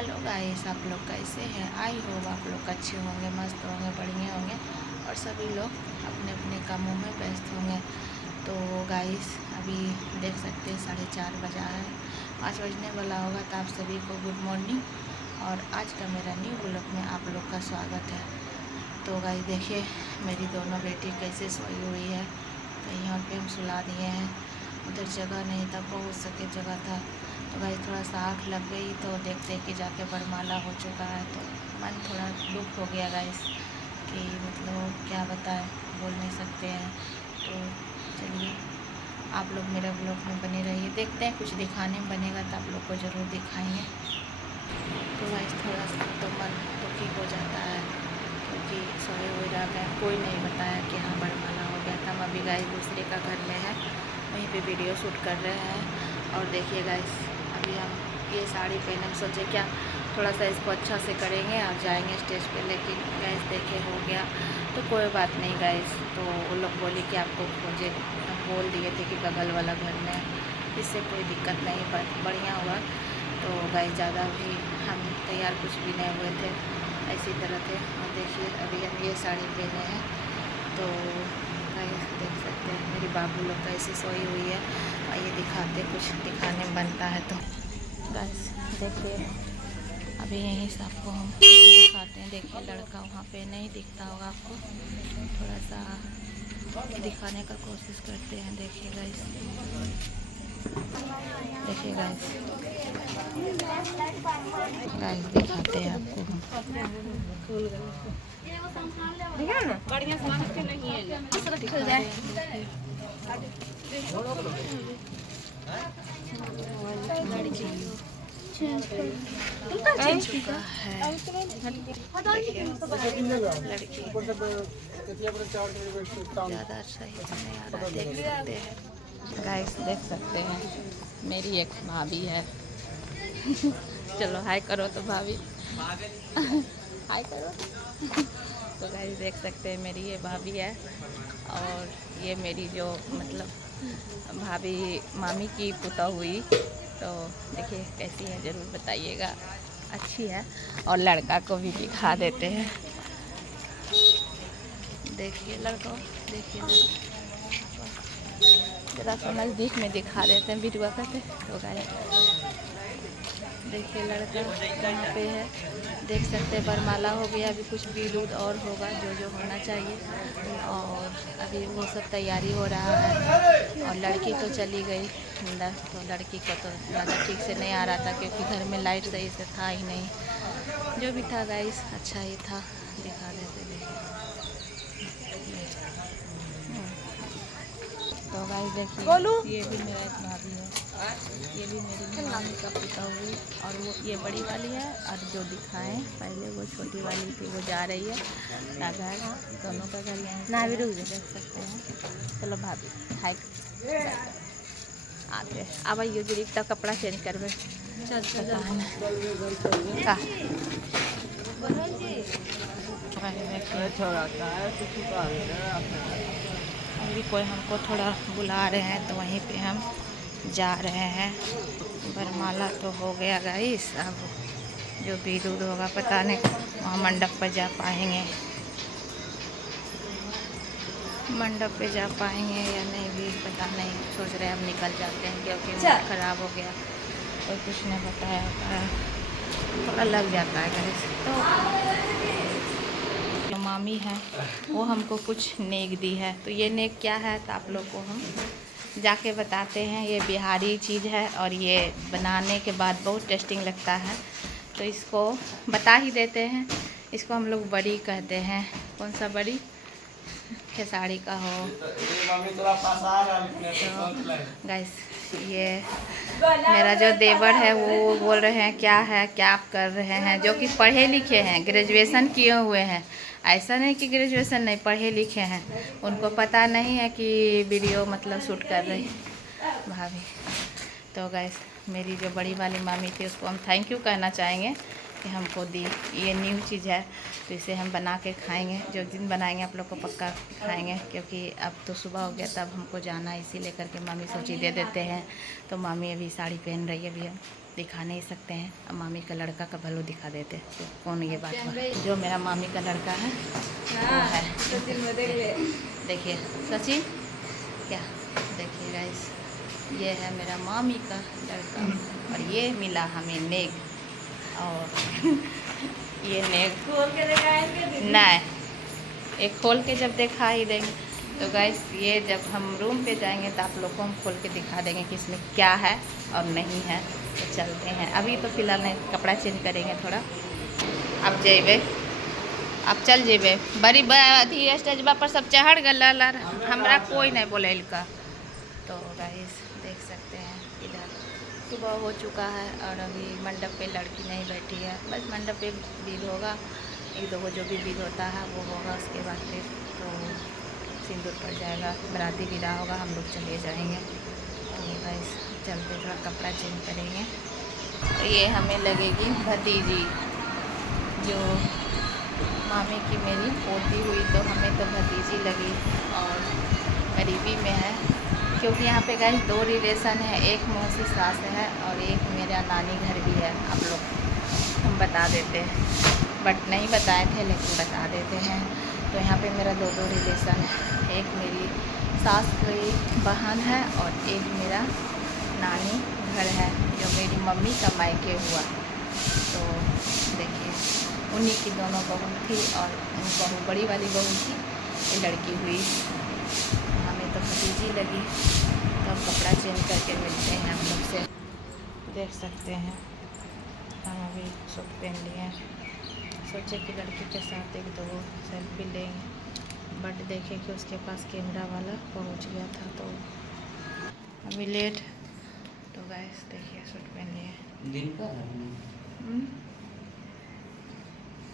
Hello guys, आप लोग कैसे हैं? आई होप आप लोग अच्छे होंगे, मस्त होंगे, बढ़िया होंगे और सभी लोग अपने अपने कामों में व्यस्त होंगे। तो गाइस अभी देख सकते हैं 4:30 बजा है, 5 बजने वाला होगा। तो आप सभी को गुड मॉर्निंग और आज का मेरा न्यू ब्लॉग में आप लोग का स्वागत है। तो गाइस देखिए मेरी दोनों बेटी कैसे सोई हुई है। कहीं और पे हम सुला दिए हैं, उधर जगह नहीं था, बहुत सके जगह था। तो भाई थोड़ा सा आँख लग गई तो देखते कि जाके बरमाला हो चुका है। तो मन थोड़ा दुख हो गया गाइस कि मतलब क्या बताएं, बोल नहीं सकते हैं। तो चलिए आप लोग मेरा ब्लॉग में बने रहिए, देखते हैं कुछ दिखाने में बनेगा तो आप लोग को ज़रूर दिखाएंगे। तो गाइस थोड़ा सा तो मन दुखी हो जाता है क्योंकि सोए हुए रह गए, कोई नहीं बताया कि हाँ बरमाला हो गया था। हम अभी गाइस दूसरे का घर में है, वहीं पे वीडियो शूट कर रहे हैं। और देखिए गाइस अभी हम ये साड़ी पहने, हम सोचे क्या थोड़ा सा इसको अच्छा से करेंगे और जाएंगे स्टेज पे, लेकिन गाइस देखे हो गया तो कोई बात नहीं गाइस। तो वो लोग बोले कि आपको मुझे बोल दिए थे कि बगल वाला घर में, इससे कोई दिक्कत नहीं, बढ़िया हुआ। तो गाइस ज़्यादा भी हम तैयार कुछ भी नहीं हुए थे, ऐसी तरह थे। और देखिए अभी हम ये साड़ी पहने हैं। तो गाइस देख सकते हैं मेरी बाबू लोग कैसे सोई हुई है। आइए दिखाते, कुछ दिखाने में बनता है। तो गाइस देखिए अभी यहीं से आपको हम कुछ दिखाते हैं। देखिए लड़का वहाँ पे नहीं दिखता होगा आपको, थोड़ा सा दिखाने का कोशिश करते हैं। देखिए गाइस, देखिए गाइस, गाइस दिखाते हैं आपको हम। बढ़िया से नहीं है चुका है लड़की ज़्यादा सही नहीं आ रहा, देख सकते हैं गाइस, देख सकते हैं मेरी एक भाभी है। चलो हाय करो तो भाभी, हाय करो। तो गाइस देख सकते हैं मेरी ये भाभी है और ये मेरी जो मतलब भाभी मामी की पुता हुई। तो देखिए कैसी है ज़रूर बताइएगा, अच्छी है। और लड़का को भी दिखा देते हैं, देखिए लड़का, देखिए ज़रा सा नज़दीक में दिखा देते हैं वीडियो करते। तो गाइस देखिए लड़का कहाँ पे है, देख सकते हैं बरमाला हो गया, अभी कुछ भी दूध और होगा जो जो होना चाहिए। और अभी वो सब तैयारी हो रहा है। और लड़की तो चली गई अंदर, तो लड़की को तो ज़्यादा ठीक से नहीं आ रहा था क्योंकि घर में लाइट सही से था ही नहीं। जो भी था गाइस अच्छा ही था, दिखा देते देखिए। तो गाइस देखिए ये भी मेरा एक भाभी है, ये भी मेरी मामी का पुता हुई। और वो ये बड़ी वाली है और जो दिखाएं पहले वो छोटी वाली थी, वो जा रही है घर, दोनों का घर यहीं ना भी रुक देख सकते हैं। चलो भाभी हाय आते अब आइए गिरी तब कपड़ा चेंज करवे अभी कोई हमको थोड़ा बुला रहे हैं तो वहीं पे हम जा रहे हैं। बरमाला तो हो गया गाइस, अब जो भी दूध होगा पता नहीं वहाँ मंडप पर जा पाएंगे, मंडप पे जा पाएंगे या नहीं भी पता नहीं। सोच रहे हैं अब निकल जाते हैं क्योंकि मूड ख़राब हो गया, कोई कुछ नहीं बताया होता है, थोड़ा लग जाता है गाइस। तो मामी है वो हमको कुछ नेक दी है, तो ये नेक क्या है तो आप लोग को हम जाके बताते हैं। ये बिहारी चीज़ है और ये बनाने के बाद बहुत टेस्टिंग लगता है, तो इसको बता ही देते हैं। इसको हम लोग बड़ी कहते हैं। कौन सा बड़ी? खेसाड़ी का हो। तो गाइस ये मेरा जो देवर है वो बोल रहे हैं क्या है, क्या आप कर रहे हैं, जो कि पढ़े लिखे हैं, ग्रेजुएशन किए हुए हैं। ऐसा नहीं कि ग्रेजुएशन नहीं, पढ़े लिखे हैं, उनको पता नहीं है कि वीडियो मतलब शूट कर रही भाभी। तो गाइस मेरी जो बड़ी वाली मामी थी उसको हम थैंक यू कहना चाहेंगे कि हमको दी, ये न्यू चीज़ है तो इसे हम बना के खाएंगे। जो दिन बनाएंगे आप लोग को पक्का खाएंगे, क्योंकि अब तो सुबह हो गया तब हमको जाना है, इसी लेकर के मामी सोची दे देते हैं। तो मामी अभी साड़ी पहन रही है अभी हम दिखा नहीं सकते हैं। अब मामी का लड़का का भलो दिखा देते हैं। तो कौन ये बात हुआ? जो मेरा मामी का लड़का है वो है, देखिए सचिन क्या, देखिए गाइस ये है मेरा मामी का लड़का और ये मिला हमें नेग। और ये नेग खोल के दिखाएंगे नहीं, एक खोल के जब दिखा ही देंगे। तो गाइस ये जब हम रूम पे जाएंगे तो आप लोगों को हम खोल के दिखा देंगे कि इसमें क्या है और नहीं है। तो चलते हैं, अभी तो फ़िलहाल नहीं, कपड़ा चेंज करेंगे थोड़ा। अब जेबे, अब चल जेबे बड़ी अथी स्टेजबा पर सब चढ़ गल, हमरा कोई नहीं बोले इनका। तो गाइस देख सकते हैं इधर सुबह हो चुका है और अभी मंडप पे लड़की नहीं बैठी है। बस मंडप पे विध होगा, एक दो जो भी विध होता है वो होगा, उसके बाद फिर तो सिंदूर पड़ जाएगा, बराती विदा होगा, हम लोग चले जाएंगे। तो गाइस चलते थोड़ा कपड़ा चेंज करेंगे। तो ये हमें लगेगी भतीजी, जो मामी की मेरी पोती हुई, तो हमें तो भतीजी लगी और करीबी में है, क्योंकि यहाँ पे गाइस दो रिलेशन है, एक मौसी सास है और एक मेरा नानी घर भी है। आप लोग हम बता देते हैं, बट नहीं बताए थे लेकिन बता देते हैं। तो यहाँ पे मेरा दो रिलेशन है, एक मेरी सास की बहन है और एक मेरा नानी घर है, जो मेरी मम्मी का मायके हुआ। तो देखिए उन्हीं की दोनों बहू थी और बहू बड़ी वाली बहू की ये लड़की हुई, हमें तो भतीजी लगी। तो अब कपड़ा चेंज करके मिलते हैं हम लोग से। देख सकते हैं हम अभी सूट पहन लिए हैं, सोचे कि लड़की के साथ एक दो सेल्फी लेंगे, बट देखे कि उसके पास कैमरा वाला पहुंच गया था तो अभी लेट। तो गाइस देखिए सूट पहन लिए दिन का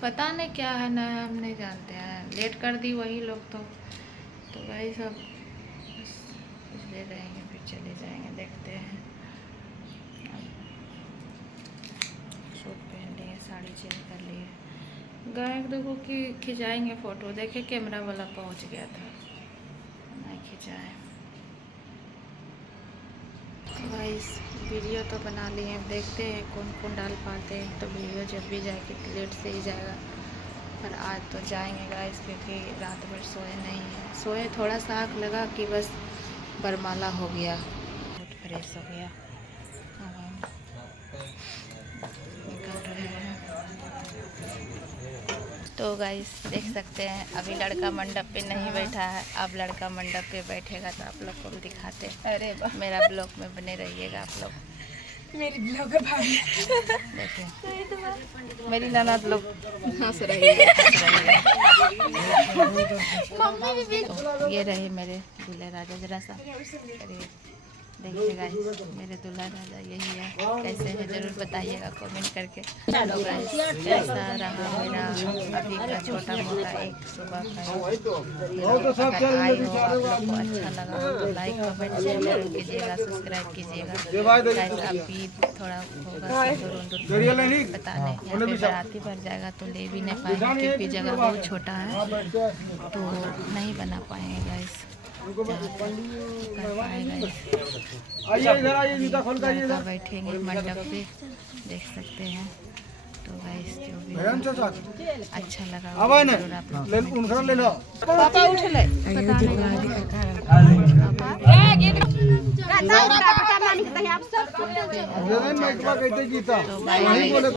पता नहीं क्या है ना, हम नहीं जानते हैं, लेट कर दी वही लोग। तो गाइस अब ले रहेंगे फिर चले जाएंगे, देखते हैं। सूट पहन लिए, साड़ी चेंज कर लिए, गए देखो कि खिंचाएंगे फ़ोटो, देखे कैमरा वाला पहुंच गया था, नहीं खिंचाए। गाइस वीडियो तो बना लिए हैं, देखते हैं कौन कौन डाल पाते हैं। तो वीडियो जब भी जाएगी लेट से ही जाएगा, पर आज तो जाएंगे गाइस, क्योंकि रात भर सोए नहीं हैं। सोए थोड़ा सा आँख लगा कि बस बरमाला हो गया, बहुत फ्रेश हो गया। निकल रहे हैं। तो गाइस देख सकते हैं अभी लड़का मंडप पे नहीं बैठा है, अब लड़का मंडप पे बैठेगा तो आप लोग को भी दिखाते हैं। अरे मेरा ब्लॉग में बने रहिएगा आप लोग, मेरी ब्लॉगर भाभी देखिए मेरी ननद लोग हंस रही है। तो ये रहे मेरे दूल्हे राजा, जरा सा देखिए गाइस मेरे दूल्हा राजा यही है। कैसे है ज़रूर बताइएगा कमेंट करके। चलो गाइस कैसा रहा मेरा अभी का छोटा मोटा एक सुबह का, अगर आई हो आप लोग को अच्छा लगा तो लाइक कमेंट शेयर जरूर कीजिएगा, सब्सक्राइब कीजिएगा। गाइस अभी थोड़ा होगा सिंदूर बताने, यहाँ पे बराती भर जाएगा तो ले भी नहीं पाएंगे, क्योंकि जगह बहुत छोटा है तो नहीं बना पाएंगे गाइस। बैठेंगे मंडप पे, देख सकते हैं। तो गाइस जो भी अच्छा लगा पापा उठ ले।